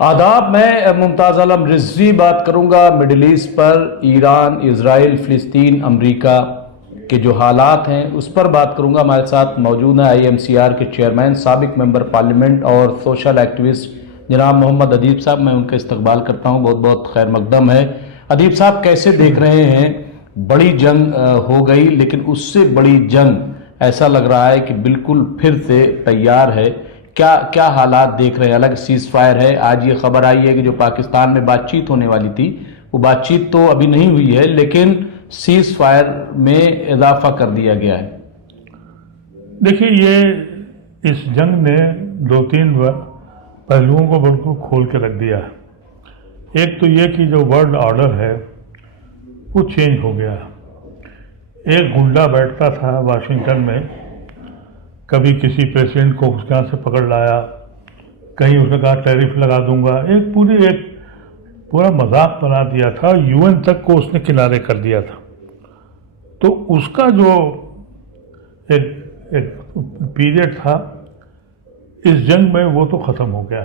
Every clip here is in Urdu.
آداب، میں ممتاز عالم رضوی بات کروں گا مڈل ایسٹ پر، ایران، اسرائیل، فلسطین، امریکہ کے جو حالات ہیں اس پر بات کروں گا۔ ہمارے ساتھ موجود ہیں IMCR کے چیئرمین، سابق ممبر پارلیمنٹ اور سوشل ایکٹیوسٹ جناب محمد ادیب صاحب۔ میں ان کا استقبال کرتا ہوں، بہت بہت خیر مقدم ہے۔ ادیب صاحب، کیسے دیکھ رہے ہیں؟ بڑی جنگ ہو گئی، لیکن اس سے بڑی جنگ ایسا لگ رہا ہے کہ بالکل پھر سے تیار ہے۔ کیا حالات دیکھ رہے ہیں؟ الگ سیز فائر ہے، آج یہ خبر آئی ہے کہ جو پاکستان میں بات چیت ہونے والی تھی وہ بات چیت تو ابھی نہیں ہوئی ہے، لیکن سیز فائر میں اضافہ کر دیا گیا ہے۔ دیکھیے، یہ اس جنگ نے دو تین پہلوؤں کو بالکل کھول کے رکھ دیا ہے۔ ایک تو یہ کہ جو ورلڈ آرڈر ہے وہ چینج ہو گیا ہے۔ ایک گنڈا بیٹھتا تھا واشنگٹن میں، کبھی کسی پریزیڈنٹ کو اس کے یہاں سے پکڑ لایا، کہیں اس نے کہا ٹیرف لگا دوں گا، ایک پورا مذاق بنا دیا تھا۔ UN تک کو اس نے کنارے کر دیا تھا۔ تو اس کا جو ایک پیریڈ تھا اس جنگ میں، وہ تو ختم ہو گیا۔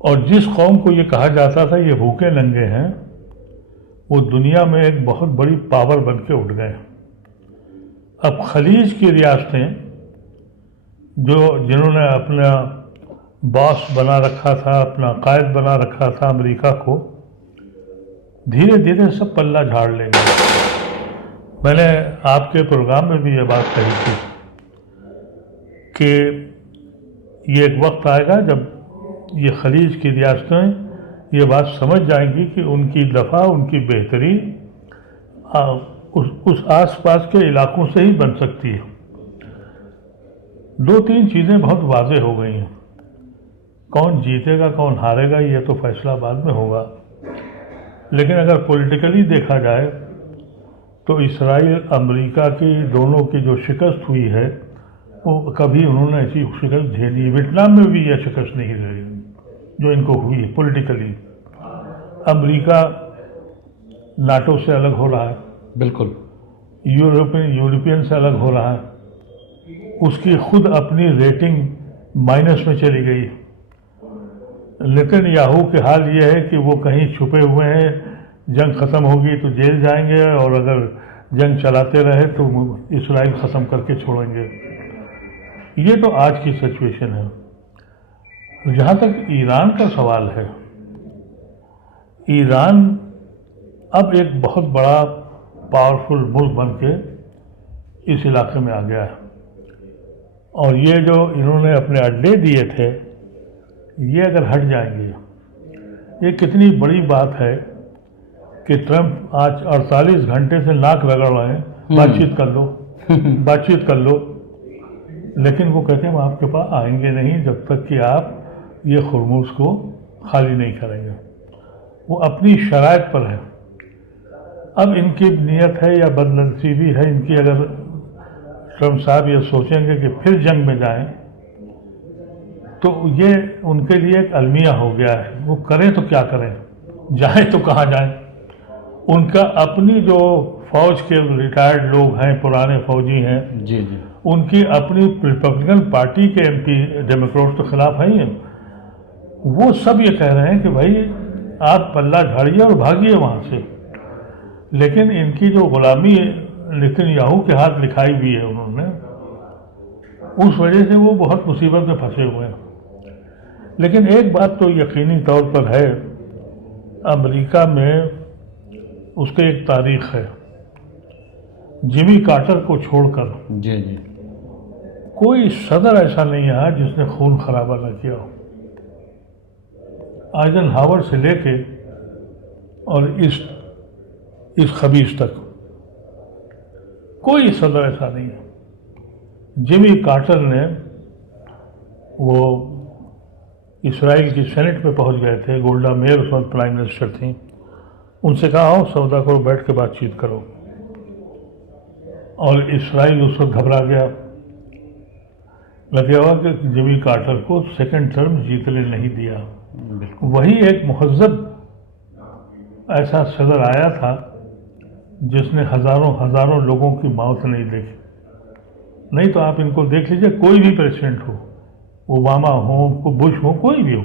اور جس قوم کو یہ کہا جاتا تھا یہ بھوکے ننگے ہیں، وہ دنیا میں ایک بہت بڑی پاور بن کے اٹھ گئے۔ اب خلیج کی ریاستیں جنہوں نے اپنا باس بنا رکھا تھا، اپنا قائد بنا رکھا تھا امریکہ کو، دھیرے دھیرے سب پلہ جھاڑ لیں گے۔ میں نے آپ کے پروگرام میں بھی یہ بات کہی تھی کہ یہ ایک وقت آئے گا جب یہ خلیج کی ریاستیں یہ بات سمجھ جائیں گی کہ ان کی دفع، ان کی بہتری اس آس پاس کے علاقوں سے ہی بن سکتی ہے۔ دو تین چیزیں بہت واضح ہو گئی ہیں۔ کون جیتے گا کون ہارے گا یہ تو فیصلہ بعد میں ہوگا، لیکن اگر پولیٹیکلی دیکھا جائے تو اسرائیل امریکہ کی دونوں کی جو شکست ہوئی ہے وہ کبھی انہوں نے ایسی شکست جھیلی، ویتنام میں بھی یہ شکست نہیں رہی جو ان کو ہوئی ہے پولیٹیکلی۔ امریکہ ناٹو سے الگ ہو رہا ہے، بالکل یورپین سے الگ ہو رہا ہے، اس کی خود اپنی ریٹنگ مائنس میں چلی گئی۔ لیکن یاہو کے حال یہ ہے کہ وہ کہیں چھپے ہوئے ہیں، جنگ ختم ہوگی تو جیل جائیں گے، اور اگر جنگ چلاتے رہے تو اسرائیل ختم کر کے چھوڑیں گے۔ یہ تو آج کی سچویشن ہے۔ جہاں تک ایران کا سوال ہے، ایران اب ایک بہت بڑا پاورفل ملک بن کے اس علاقے میں آ گیا ہے، اور یہ جو انہوں نے اپنے اڈے دیے تھے یہ اگر ہٹ جائیں گے، یہ کتنی بڑی بات ہے کہ ٹرمپ آج 48 گھنٹے سے ناک رگڑ رہے ہیں بات چیت کر لو، بات چیت کر لو، لیکن وہ کہتے ہیں ہم آپ کے پاس آئیں گے نہیں جب تک کہ آپ یہ خرموز کو خالی نہیں کریں گے۔ وہ اپنی شرائط پر ہے۔ اب ان کی نیت ہے یا بدنصیبی ہے ان کی، اگر ٹرمپ صاحب یہ سوچیں گے کہ پھر جنگ میں جائیں تو یہ ان کے لیے ایک المیہ ہو گیا ہے۔ وہ کریں تو کیا کریں، جائیں تو کہاں جائیں۔ ان کا اپنی جو فوج کے ریٹائرڈ لوگ ہیں، پرانے فوجی ہیں، جی ان کی اپنی ریپبلکن پارٹی کے MP ڈیموکریٹس کے خلاف ہیں، وہ سب یہ کہہ رہے ہیں کہ بھائی آپ پلہ جھاڑیے اور بھاگیے وہاں سے۔ لیکن ان کی جو غلامی نیتنیاہو کے ہاتھ لکھائی ہوئی ہے انہوں نے، اس وجہ سے وہ بہت مصیبت میں پھنسے ہوئے ہیں۔ لیکن ایک بات تو یقینی طور پر ہے، امریکہ میں اس کی ایک تاریخ ہے۔ جمی کارٹر کو چھوڑ کر جی کوئی صدر ایسا نہیں ہے جس نے خون خرابہ نہ کیا ہو۔ آئزن ہاور سے لے کے اور اس خبیث تک کوئی صدر ایسا نہیں ہے۔ جمی کارٹر نے، وہ اسرائیل کی سینٹ میں پہنچ گئے تھے، گولڈا میئر اس وقت پرائم منسٹر تھیں، ان سے کہا آؤ سودا کرو، بیٹھ کے بات چیت کرو، اور اسرائیل اس وقت گھبرا گیا، لگا ہوا کہ جمی کارٹر کو سیکنڈ ٹرم جیتنے نہیں دیا۔ وہی ایک مہذب ایسا صدر آیا تھا جس نے ہزاروں لوگوں کی موت نہیں دیکھی۔ نہیں تو آپ ان کو دیکھ لیجئے، کوئی بھی پریزیڈنٹ ہو اوباما ہوں کو بش ہوں کوئی بھی ہو،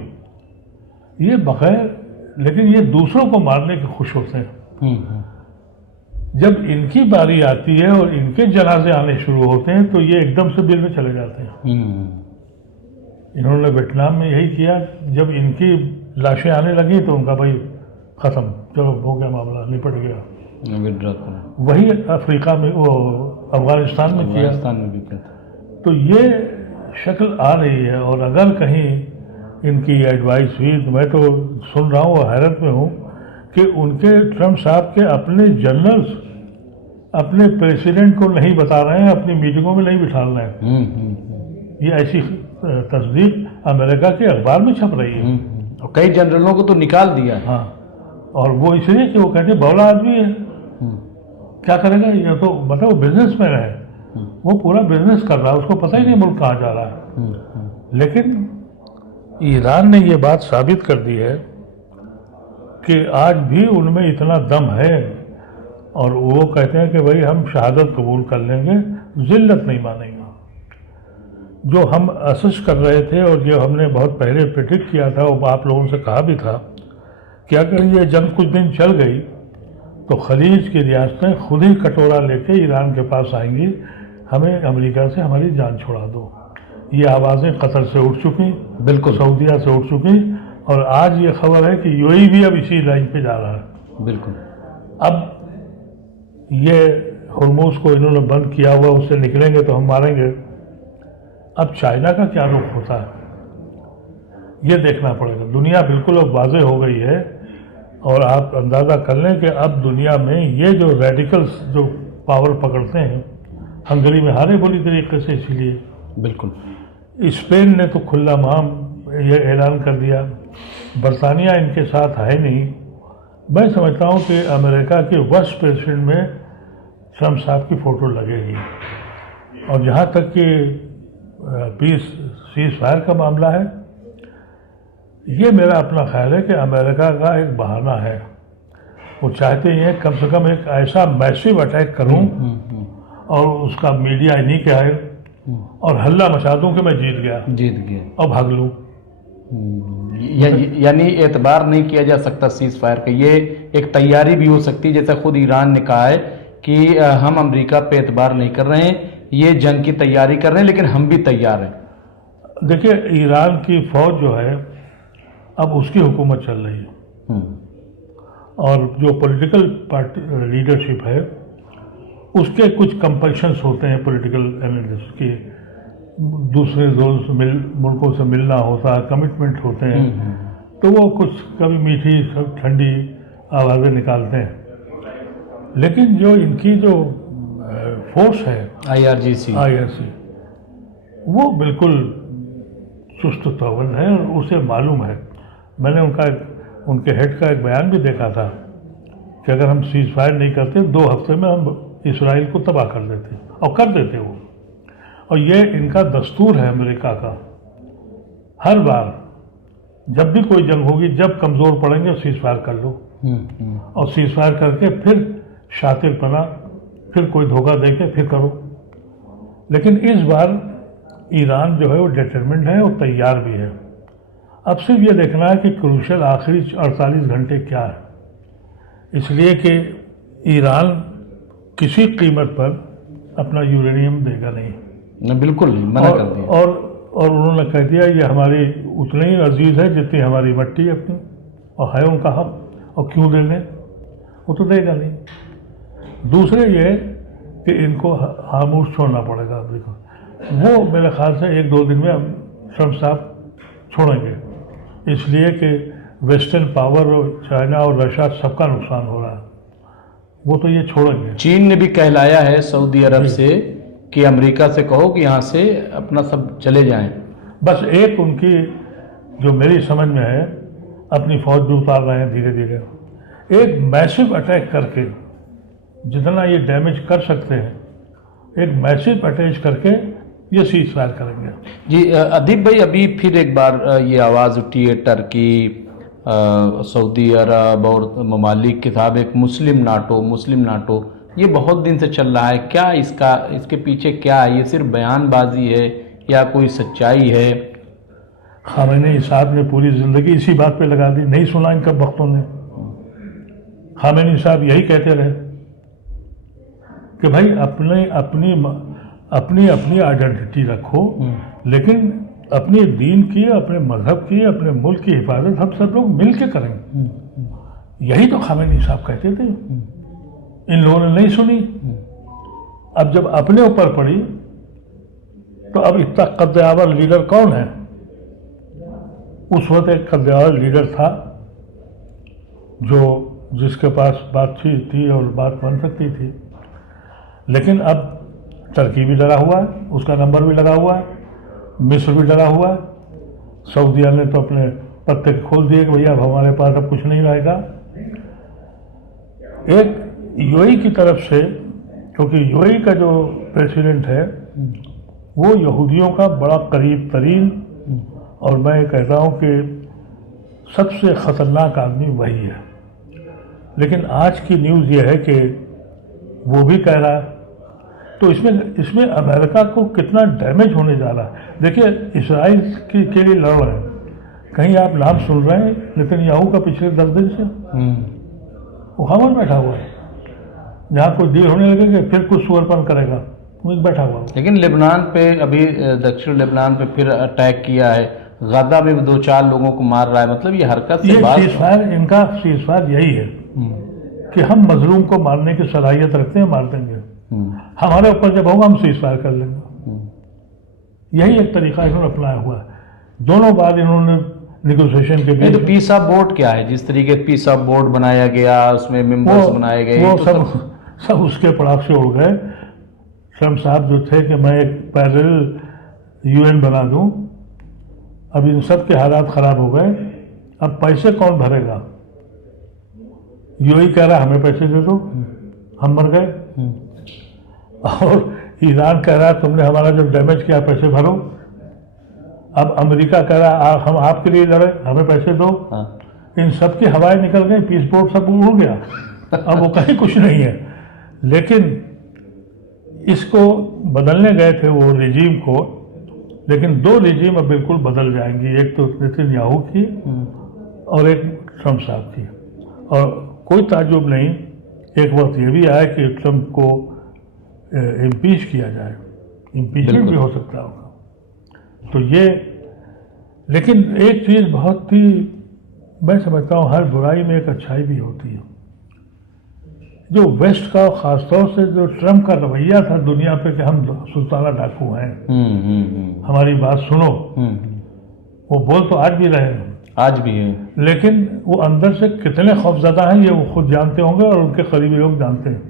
یہ بغیر لیکن یہ دوسروں کو مارنے کے خوش ہوتے ہیں۔ جب ان کی باری آتی ہے اور ان کے جنازے آنے شروع ہوتے ہیں تو یہ ایک دم سے دل میں چلے جاتے ہیں۔ انہوں نے ویتنام میں یہی کیا، جب ان کی لاشیں آنے لگی تو ان کا بھائی ختم، چلو ہو گیا معاملہ، نپٹ گیا۔ وہی افریقہ میں وہ افغانستان میں کیا۔ تو یہ شکل آ رہی ہے، اور اگر کہیں ان کی ایڈوائس ہوئی تو میں تو سن رہا ہوں اور حیرت میں ہوں کہ ان کے ٹرمپ صاحب کے اپنے جنرلز اپنے پریسیڈنٹ کو نہیں بتا رہے ہیں، اپنی میٹنگوں میں نہیں بٹھا رہے ہیں۔ یہ ایسی تصدیق امریکہ کے اخبار میں چھپ رہی ہے۔ اور کئی جنرلوں کو تو نکال دیا ہے۔ ہاں، اور وہ اس لیے کہ وہ کہتے ہیں بولا آدمی ہے، کیا کرے گا، یہ تو مطلب وہ بزنس مین ہے، وہ پورا بزنس کر رہا ہے، اس کو پتہ ہی نہیں ملک کہاں جا رہا ہے۔ لیکن ایران نے یہ بات ثابت کر دی ہے کہ آج بھی ان میں اتنا دم ہے، اور وہ کہتے ہیں کہ بھائی ہم شہادت قبول کر لیں گے، ذلت نہیں مانیں گے۔ جو ہم اسس کر رہے تھے اور جو ہم نے بہت پہلے پریڈکٹ کیا تھا، وہ آپ لوگوں سے کہا بھی تھا کہ اگر یہ جنگ کچھ دن چل گئی تو خلیج کی ریاستیں خود ہی کٹورا لے کے ایران کے پاس آئیں گی، ہمیں امریکہ سے ہماری جان چھڑا دو۔ یہ آوازیں قطر سے اٹھ چکی، بالکل سعودیہ سے اٹھ چکی، اور آج یہ خبر ہے کہ یو ای بھی اب اسی لائن پہ جا رہا ہے۔ بالکل۔ اب یہ ہرموز کو انہوں نے بند کیا ہوا، اس سے نکلیں گے تو ہم ماریں گے۔ اب چائنا کا کیا رخ ہوتا ہے یہ دیکھنا پڑے گا۔ دنیا بالکل اب واضح ہو گئی ہے، اور آپ اندازہ کر لیں کہ اب دنیا میں یہ جو ریڈیکلز جو پاور پکڑتے ہیں، ہنگری میں ہارے بری طریقے سے، اسی لیے بالکل اسپین نے تو کھلا مام یہ اعلان کر دیا، برطانیہ ان کے ساتھ ہے نہیں۔ میں سمجھتا ہوں کہ امریکہ کے وائس پریزیڈنٹ میں ٹرمپ صاحب کی فوٹو لگے گی، اور جہاں تک کہ پیس سیز فائر کا معاملہ ہے، یہ میرا اپنا خیال ہے کہ امریکہ کا ایک بہانہ ہے، وہ چاہتے ہیں کم سے کم ایک ایسا میسو اٹیک کروں اور اس کا میڈیا انہی کے ہے، اور ہلہ مچا دوں کہ میں جیت گیا اور بھاگ لوں۔ یعنی اعتبار نہیں کیا جا سکتا سیز فائر کا، یہ ایک تیاری بھی ہو سکتی ہے، جیسا خود ایران نے کہا ہے کہ ہم امریکہ پہ اعتبار نہیں کر رہے ہیں، یہ جنگ کی تیاری کر رہے ہیں، لیکن ہم بھی تیار ہیں۔ دیکھیں ایران کی فوج جو ہے اب اس کی حکومت چل رہی ہے، اور جو پولیٹیکل پارٹی لیڈرشپ ہے اس کے کچھ کمپلشنس ہوتے ہیں پولیٹیکل ایمنڈس کی، دوسرے ملکوں سے ملنا ہوتا ہے، کمٹمنٹ ہوتے ہیں، تو وہ کچھ کبھی میٹھی ٹھنڈی آوازیں نکالتے ہیں۔ لیکن جو ان کی جو فورس ہے IRGC وہ بالکل چست طاول ہے، اور اسے معلوم ہے۔ میں نے ان کے ہیڈ کا ایک بیان بھی دیکھا تھا کہ اگر ہم سیز فائر نہیں کرتے 2 ہفتے میں ہم اسرائیل کو تباہ کر دیتے، اور کر دیتے وہ۔ اور یہ ان کا دستور ہے امریکہ کا، ہر بار جب بھی کوئی جنگ ہوگی، جب کمزور پڑیں گے سیز فائر کر لو، اور سیز فائر کر کے پھر شاطر پنا، پھر کوئی دھوکہ دے کے پھر کرو۔ لیکن اس بار ایران جو ہے وہ ڈیٹرمنٹ ہے اور تیار بھی ہے۔ اب صرف یہ دیکھنا ہے کہ کروشل آخری 48 گھنٹے کیا ہے، اس لیے کہ ایران کسی قیمت پر اپنا یورینیم دے گا نہیں، بالکل نہیں، منع کر دیا۔ اور انہوں نے کہہ دیا یہ ہماری اتنی ہی عزیز ہے جتنی ہماری مٹی اپنی، اور ہے ان کا حق، اور کیوں دے لیں، وہ تو دے گا نہیں۔ دوسرے یہ کہ ان کو خاموش چھوڑنا پڑے گا امریکہ، وہ میرے خیال سے 1-2 دن میں ٹرمپ صاحب چھوڑیں گے، اس لیے کہ ویسٹرن پاور اور چائنا اور رشیا سب کا نقصان ہو رہا ہے، وہ تو یہ چھوڑیں گے۔ چین نے بھی کہلایا ہے سعودی عرب سے کہ امریکہ سے کہو کہ یہاں سے اپنا سب چلے جائیں۔ بس ایک ان کی جو میری سمجھ میں ہے، اپنی فوج بھی اتار رہے ہیں دھیرے دھیرے، ایک میسو اٹیک کر کے جتنا یہ ڈیمیج کر سکتے ہیں، ایک میسو اٹیک کر کے یہ سیز فائر کریں گے۔ جی ادیب بھائی، ابھی پھر ایک بار یہ آواز اٹھی ہے ٹرکی، سعودی عرب اور ممالک کے ساتھ ایک مسلم ناٹو، یہ بہت دن سے چل رہا ہے، کیا اس کے پیچھے کیا ہے؟ یہ صرف بیان بازی ہے یا کوئی سچائی ہے؟ خامنئی صاحب نے پوری زندگی اسی بات پہ لگا دی، نہیں سنا ان کا وقتوں نے. خامنئی صاحب یہی کہتے رہے کہ بھائی اپنی آئیڈینٹی رکھو، لیکن اپنے دین کی، اپنے مذہب کی، اپنے ملک کی حفاظت ہم سب لوگ مل کے کریں. یہی تو خامنئی صاحب کہتے تھے، ان لوگوں نے نہیں سنی. اب جب اپنے اوپر پڑی تو اب اتنا قد آور لیڈر کون ہے؟ اس وقت ایک قد آور لیڈر تھا جس کے پاس بات چیت تھی اور بات بن سکتی تھی، لیکن اب ترکی بھی لگا ہوا ہے، اس کا نمبر بھی لگا ہوا ہے، مصر بھی لگا ہوا ہے. سعودیہ نے تو اپنے پتے کھول دیے کہ بھیا اب ہمارے پاس اب کچھ نہیں رہے گا. ایک یو اے ای کی طرف سے، کیونکہ یو اے ای کا جو پریسیڈنٹ ہے وہ یہودیوں کا بڑا قریب ترین، اور میں کہتا ہوں کہ سب سے خطرناک آدمی وہی ہے. لیکن آج کی نیوز یہ ہے کہ وہ بھی کہہ رہا ہے. تو اس میں امریکہ کو کتنا ڈیمیج ہونے جا رہا ہے. دیکھیے اسرائیل کے لیے لڑ رہے ہیں، کہیں آپ نام سن رہے ہیں نتنیاہو کا پچھلے 10 دن سے وہ خاموش بیٹھا ہوا ہے. جہاں کوئی ڈیل ہونے لگے کہ پھر کچھ سور پن کرے گا، وہ بیٹھا ہوا. لیکن لبنان پہ ابھی دکشن لبنان پہ پھر اٹیک کیا ہے، غزہ میں 2-4 لوگوں کو مار رہا ہے. مطلب یہ حرکت سے سیز فائر، ان کا سیز فائر یہی ہے کہ ہم مظلوم کو مارنے کی صلاحیت رکھتے ہیں، مار دیں گے. ہمارے اوپر جب ہوگا ہم سیز فائر کر لیں گے. یہی ایک طریقہ انہوں نے اپنایا ہوا ہے. دونوں بار انہوں نے نیگوشیشن کے تو پیس آف بورڈ کیا ہے؟ جس طریقے پیس آف بورڈ بنایا گیا، اس میں ممبرز بنائے گئے، وہ سب اس کے پڑاخ سے اڑ گئے. ٹرمپ صاحب جو تھے کہ میں ایک پیرل یو این بنا دوں، اب ان سب کے حالات خراب ہو گئے. اب پیسے کون بھرے گا؟ یو ای کہہ رہا ہمیں پیسے دے دو، ہم مر گئے. اور ایران کہہ رہا تم نے ہمارا جو ڈیمیج کیا پیسے بھرو. اب امریکہ کہہ رہا ہم آپ کے لیے لڑے، ہمیں پیسے دو. ان سب کی ہوائیں نکل گئی، پیس بورڈ سب اڑ گیا. اب وہ کہیں کچھ نہیں ہے. لیکن اس کو بدلنے گئے تھے وہ رجیم کو، لیکن 2 رجیم اب بالکل بدل جائیں گی، ایک تو نتنیاہو کی اور ایک ٹرمپ صاحب کی. اور کوئی تعجب نہیں، ایک وقت یہ بھی آیا کہ ٹرمپ کو امپیچ کیا جائے، امپیچمنٹ بھی ہو سکتا ہوگا. تو یہ، لیکن ایک چیز بہت ہی میں سمجھتا ہوں ہر برائی میں ایک اچھائی بھی ہوتی ہے. جو ویسٹ کا خاص طور سے جو ٹرمپ کا رویہ تھا دنیا پہ کہ ہم سلطانہ ڈاکو ہیں، ہماری بات سنو، وہ بول تو آج بھی رہے ہیں، آج بھی ہیں، لیکن وہ اندر سے کتنے خوفزدہ ہیں یہ وہ خود جانتے ہوں گے اور ان کے قریبی لوگ جانتے ہیں.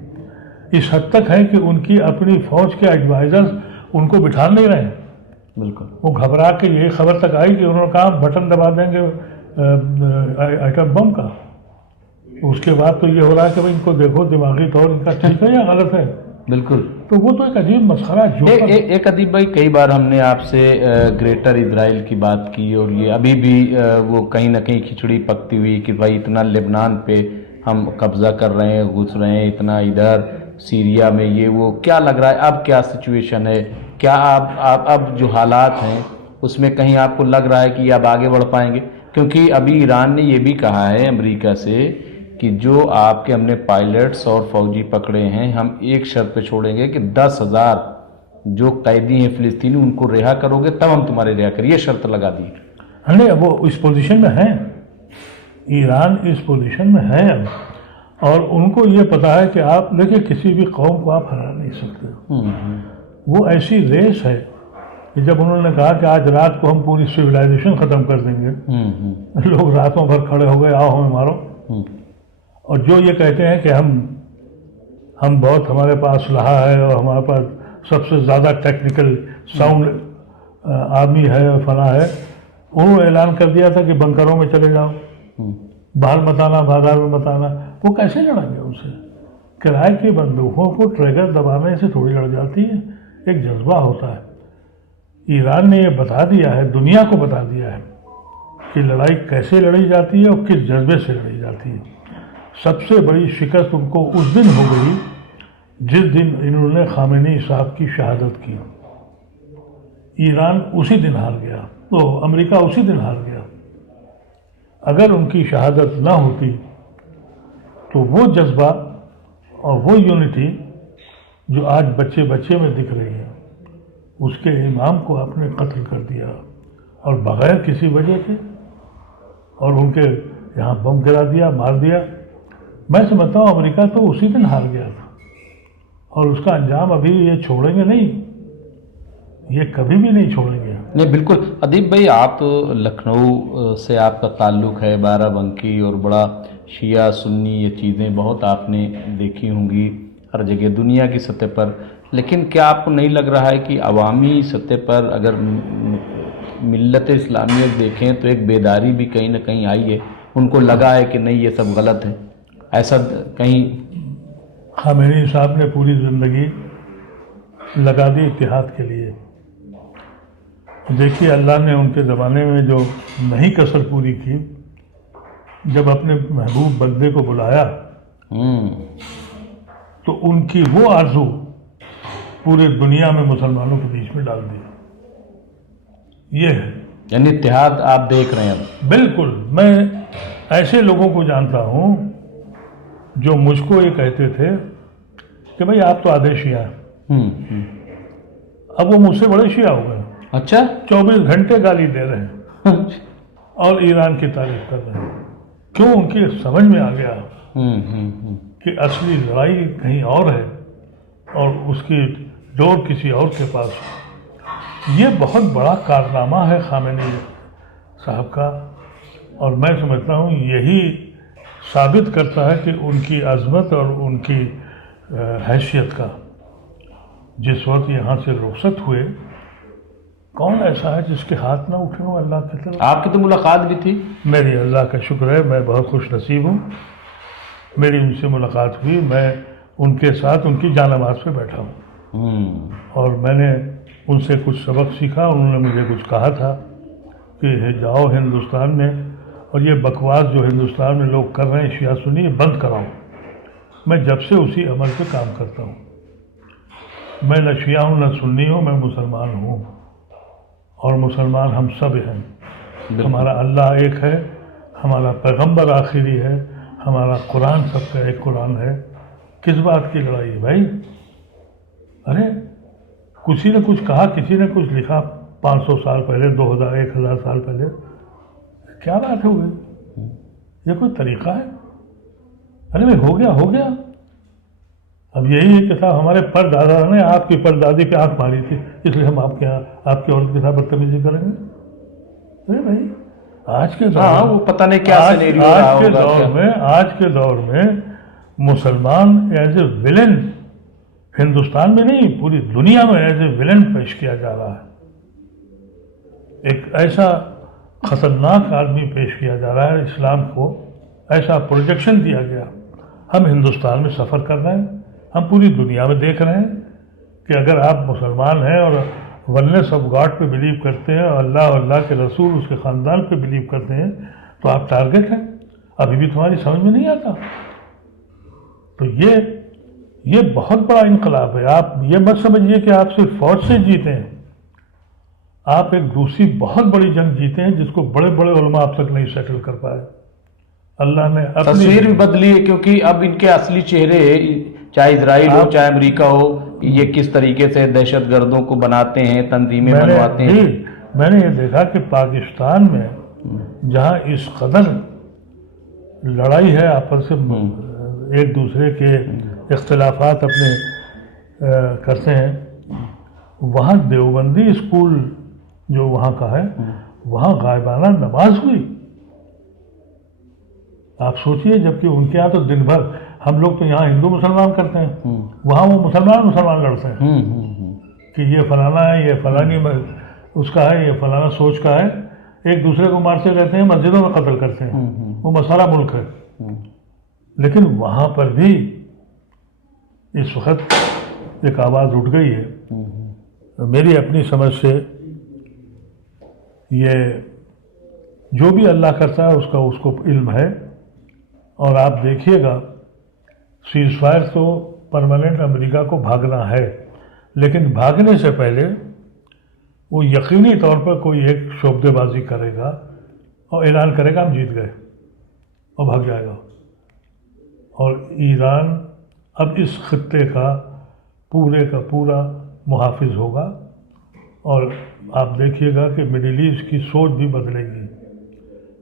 اس حد تک ہے کہ ان کی اپنی فوج کے ایڈوائزرز ان کو بٹھا نہیں رہے ہیں. بالکل وہ گھبرا کے یہ خبر تک آئی کہ انہوں نے کہا بٹن دبا دیں گے ایٹم بم کا. اس کے بعد تو یہ ہو رہا ہے کہ ان کو دیکھو دماغی طور ان کا ٹھیک ہے یا غلط ہے. بالکل. تو وہ تو ایک عجیب مسخرہ جو ایک ادیب بھائی، کئی بار ہم نے آپ سے گریٹر اسرائیل کی بات کی، اور یہ ابھی بھی وہ کہیں نہ کہیں کھچڑی پکتی ہوئی کہ بھائی اتنا لبنان پہ ہم قبضہ کر رہے ہیں، گھس رہے ہیں، اتنا ادھر سیریا میں یہ وہ. کیا لگ رہا ہے اب کیا سچویشن ہے؟ کیا اب جو حالات ہیں اس میں کہیں آپ کو لگ رہا ہے کہ اب آگے بڑھ پائیں گے؟ کیونکہ ابھی ایران نے یہ بھی کہا ہے امریکہ سے کہ جو آپ کے ہم نے پائلٹس اور فوجی پکڑے ہیں، ہم ایک شرط پہ چھوڑیں گے کہ 10,000 جو قیدی ہیں فلسطینی ان کو رہا کرو گے تب ہم تمہارے رہا کریں. یہ شرط لگا دی. نہیں، وہ اس پوزیشن میں ہیں، ایران اس پوزیشن میں ہے اب، اور ان کو یہ پتا ہے کہ آپ دیکھیں کسی بھی قوم کو آپ ہرا نہیں سکتے. وہ ایسی ریس ہے کہ جب انہوں نے کہا کہ آج رات کو ہم پوری سویلائزیشن ختم کر دیں گے، لوگ راتوں بھر کھڑے ہو گئے آؤ ہمیں مارو. اور جو یہ کہتے ہیں کہ ہم بہت ہمارے پاس اسلحہ ہے اور ہمارے پاس سب سے زیادہ ٹیکنیکل ساؤنڈ آرمی ہے اور فلاں ہے، انہوں نے اعلان کر دیا تھا کہ بنکروں میں چلے جاؤ، باہر مت آنا، بازار میں مت آنا. وہ کیسے لڑیں گے ان سے؟ کرائے کی بندوقوں کو ٹریگر دبانے سے تھوڑی لڑ جاتی ہے، ایک جذبہ ہوتا ہے. ایران نے یہ بتا دیا ہے، دنیا کو بتا دیا ہے کہ لڑائی کیسے لڑی جاتی ہے اور کس جذبے سے لڑی جاتی ہے. سب سے بڑی شکست ان کو اس دن ہو گئی جس دن انہوں نے خامنئی صاحب کی شہادت کی. ایران اسی دن ہار گیا. تو امریکہ اسی دن ہار گیا. اگر ان کی شہادت نہ ہوتی تو وہ جذبہ اور وہ یونٹی جو آج بچے بچے میں دکھ رہی ہے، اس کے امام کو آپ نے قتل کر دیا اور بغیر کسی وجہ کے، اور ان کے یہاں بم گرا دیا، مار دیا. میں سمجھتا ہوں امریکہ تو اسی دن ہار گیا تھا، اور اس کا انجام ابھی یہ چھوڑیں گے نہیں، یہ کبھی بھی نہیں چھوڑیں گے. نہیں بالکل. ادیب بھائی، آپ لکھنؤ سے آپ کا تعلق ہے، بارہ بنکی اور بڑا شیعہ سنی، یہ چیزیں بہت آپ نے دیکھی ہوں گی ہر جگہ دنیا کی سطح پر، لیکن کیا آپ کو نہیں لگ رہا ہے کہ عوامی سطح پر اگر ملت اسلامیہ دیکھیں تو ایک بیداری بھی کہیں نہ کہیں آئی ہے، ان کو لگا ہے کہ نہیں یہ سب غلط ہے؟ ایسا کہیں خامنہئی صاحب نے پوری زندگی لگا دی اتحاد کے لیے. دیکھیے اللہ نے ان کے زمانے میں جو نہیں کسر پوری کی، جب اپنے محبوب بندے کو بلایا تو ان کی وہ آرزو پورے دنیا میں مسلمانوں کے بیچ میں ڈال دی. یہ ہے یعنی اتحاد آپ دیکھ رہے ہیں؟ بالکل. میں ایسے لوگوں کو جانتا ہوں جو مجھ کو یہ کہتے تھے کہ بھائی آپ تو آدھے شیعہ ہیں، اب وہ مجھ سے بڑے شیعہ ہو گئے. اچھا. 24 گھنٹے گالی دے رہے ہیں اور ایران کی تعریف کر رہے ہیں. کیوں؟ ان کی سمجھ میں آ گیا کہ اصلی لڑائی کہیں اور ہے اور اس کی ڈور کسی اور کے پاس. یہ بہت بڑا کارنامہ ہے خامنہئی صاحب کا، اور میں سمجھتا ہوں یہی ثابت کرتا ہے کہ ان کی عظمت اور ان کی حیثیت کا. جس وقت یہاں سے رخصت ہوئے، کون ایسا ہے جس کے ہاتھ نہ اٹھے ہوں اللہ کی طرف؟ آپ کی تو ملاقات بھی تھی. میری اللہ کا شکر ہے، میں بہت خوش نصیب ہوں. میری ان سے ملاقات ہوئی، میں ان کے ساتھ ان کی جانماز پہ بیٹھا ہوں اور میں نے ان سے کچھ سبق سیکھا. انہوں نے مجھے کچھ کہا تھا کہ جاؤ ہندوستان میں اور یہ بکواس جو ہندوستان میں لوگ کر رہے ہیں شیعہ سنی، یہ بند کراؤ. میں جب سے اسی عمل پہ کام کرتا ہوں. میں نہ شیعہ ہوں نہ سنی ہوں، میں مسلمان ہوں، اور مسلمان ہم سب ہیں. ہمارا اللہ ایک ہے، ہمارا پیغمبر آخری ہے، ہمارا قرآن سب کا ایک قرآن ہے. کس بات کی لڑائی ہے بھائی؟ ارے کسی نے کچھ کہا، کسی نے کچھ لکھا 500 سال پہلے، 2000 1000 سال پہلے، کیا بات ہو گئی؟ یہ کوئی طریقہ ہے؟ ارے بھائی ہو گیا ہو گیا. اب یہی ہے کہ صاحب ہمارے پردادا نے آپ کی پردادی پہ آنکھ ماری تھی، اس لیے ہم آپ کے عورت کے ساتھ بدتمیزی کریں گے. ارے بھائی آج کے دور وہ پتہ نہیں کیا سینیریو رہا ہوگا. آج کے دور میں مسلمان ایز اے ولن ہندوستان میں نہیں پوری دنیا میں ایز اے ولن پیش کیا جا رہا ہے. ایک ایسا خطرناک آدمی پیش کیا جا رہا ہے. اسلام کو ایسا پروجیکشن دیا گیا. ہم ہندوستان میں سفر کر رہے ہیں، ہم پوری دنیا میں دیکھ رہے ہیں کہ اگر آپ مسلمان ہیں اور وننس آف گاڈ پہ بلیو کرتے ہیں اور اللہ اور اللہ کے رسول اس کے خاندان پہ بلیو کرتے ہیں تو آپ ٹارگٹ ہیں. ابھی بھی تمہاری سمجھ میں نہیں آتا. تو یہ بہت بڑا انقلاب ہے. آپ یہ مت سمجھیے کہ آپ صرف فوج سے جیتے ہیں، آپ ایک دوسری بہت بڑی جنگ جیتے ہیں جس کو بڑے بڑے علماء اب تک نہیں سیٹل کر پائے. اللہ نے تصویر بھی بدلی ہے، کیونکہ اب ان کے اصلی چہرے چاہے اسرائیل ہو چاہے امریکہ ہو، یہ کس طریقے سے دہشت گردوں کو بناتے ہیں، تنظیمیں بنواتے ہیں. میں نے یہ دیکھا کہ پاکستان میں جہاں اس قدر لڑائی ہے آپس سے، ایک دوسرے کے اختلافات اپنے کرتے ہیں، وہاں دیوبندی اسکول جو وہاں کا ہے وہاں غائبانہ نماز ہوئی. آپ سوچئے، جبکہ ان کے یہاں تو دن بھر، ہم لوگ تو یہاں ہندو مسلمان کرتے ہیں، وہاں وہ مسلمان لڑتے ہیں کہ یہ فلانا ہے، یہ فلانی اس کا ہے، یہ فلانا سوچ کا ہے. ایک دوسرے کو مارتے رہتے ہیں، مسجدوں میں قتل کرتے ہیں. وہ مسالہ ملک ہے. لیکن وہاں پر بھی اس وقت ایک آواز اٹھ گئی ہے. میری اپنی سمجھ سے یہ جو بھی اللہ کرتا ہے اس کو علم ہے. اور آپ دیکھیے گا سیز فائر تو پرماننٹ امریکہ کو بھاگنا ہے، لیکن بھاگنے سے پہلے وہ یقینی طور پر کوئی ایک شعبدے کرے گا اور اعلان کرے گا ہم جیت گئے اور بھاگ جائے گا. اور ایران اب اس خطے کا پورا محافظ ہوگا. اور آپ دیکھیے گا کہ مڈل ایسٹ کی سوچ بھی بدلے گی.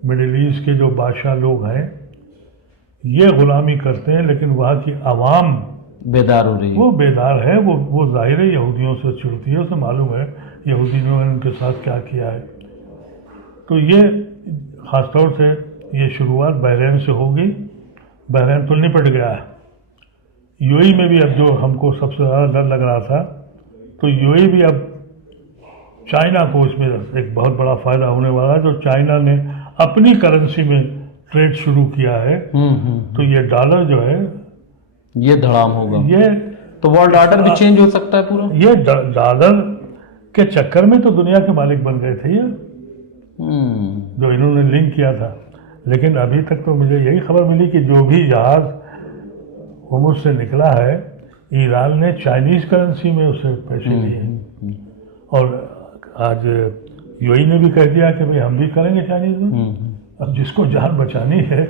مڈل ایسٹ کے جو بادشاہ لوگ ہیں یہ غلامی کرتے ہیں، لیکن وہاں کی عوام بیدار ہو رہی ہے. وہ بیدار ہے. وہ ظاہر ہے یہودیوں سے چڑتی ہے، اسے معلوم ہے یہودیوں نے ان کے ساتھ کیا کیا ہے. تو یہ خاص طور سے یہ شروعات بحرین سے ہوگی. بحرین تو نپٹ گیا ہے. یو ای میں بھی اب جو ہم کو سب سے زیادہ ڈر لگ رہا تھا، تو یو ای بھی اب چائنا کو اس میں ایک بہت بڑا فائدہ ہونے والا ہے. جو چائنا نے اپنی کرنسی میں ٹریڈ شروع کیا ہے، تو یہ ڈالر جو ہے یہ دھڑام ہوگا. یہ تو ورلڈ آرڈر بھی چینج ہو سکتا ہے پورا. یہ ڈالر کے چکر میں تو دنیا کے مالک بن گئے تھے یہ جو انہوں نے لنک کیا تھا. لیکن ابھی تک تو مجھے یہی خبر ملی کہ جو بھی جہاز ہرمز سے نکلا ہے، ایران نے چائنیز کرنسی میں اسے پیسے لیے. اور آج یو ای نے بھی کہہ دیا کہ بھئی ہم بھی کریں گے چائنیز میں. اب جس کو جان بچانی ہے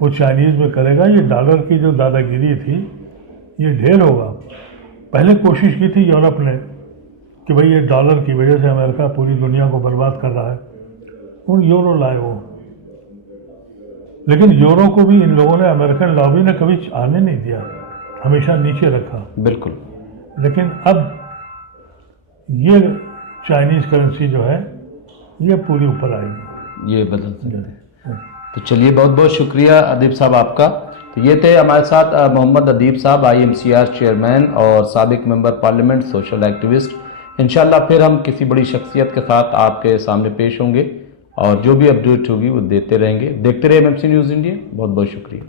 وہ چائنیز میں کرے گا. یہ ڈالر کی جو دادا گیری تھی یہ ڈھیر ہوگا. پہلے کوشش کی تھی یورپ نے کہ بھئی یہ ڈالر کی وجہ سے امریکہ پوری دنیا کو برباد کر رہا ہے. ان یورو لائے وہ، لیکن یورو کو بھی ان لوگوں نے، امریکن لابی نے کبھی آنے نہیں دیا، ہمیشہ نیچے رکھا. بالکل. لیکن اب یہ چائنیز کرنسی جو ہے یہ پوری اوپر آئے گی. یہ بدل سکتے ہیں. تو چلیے بہت بہت شکریہ ادیب صاحب آپ کا. تو یہ تھے ہمارے ساتھ محمد ادیب صاحب، IMCR چیئرمین اور سابق ممبر پارلیمنٹ، سوشل ایکٹیوسٹ. انشاءاللہ پھر ہم کسی بڑی شخصیت کے ساتھ آپ کے سامنے پیش ہوں گے اور جو بھی اپڈیٹ ہوگی وہ دیتے رہیں گے. دیکھتے رہے MMC نیوز انڈیا. بہت بہت شکریہ.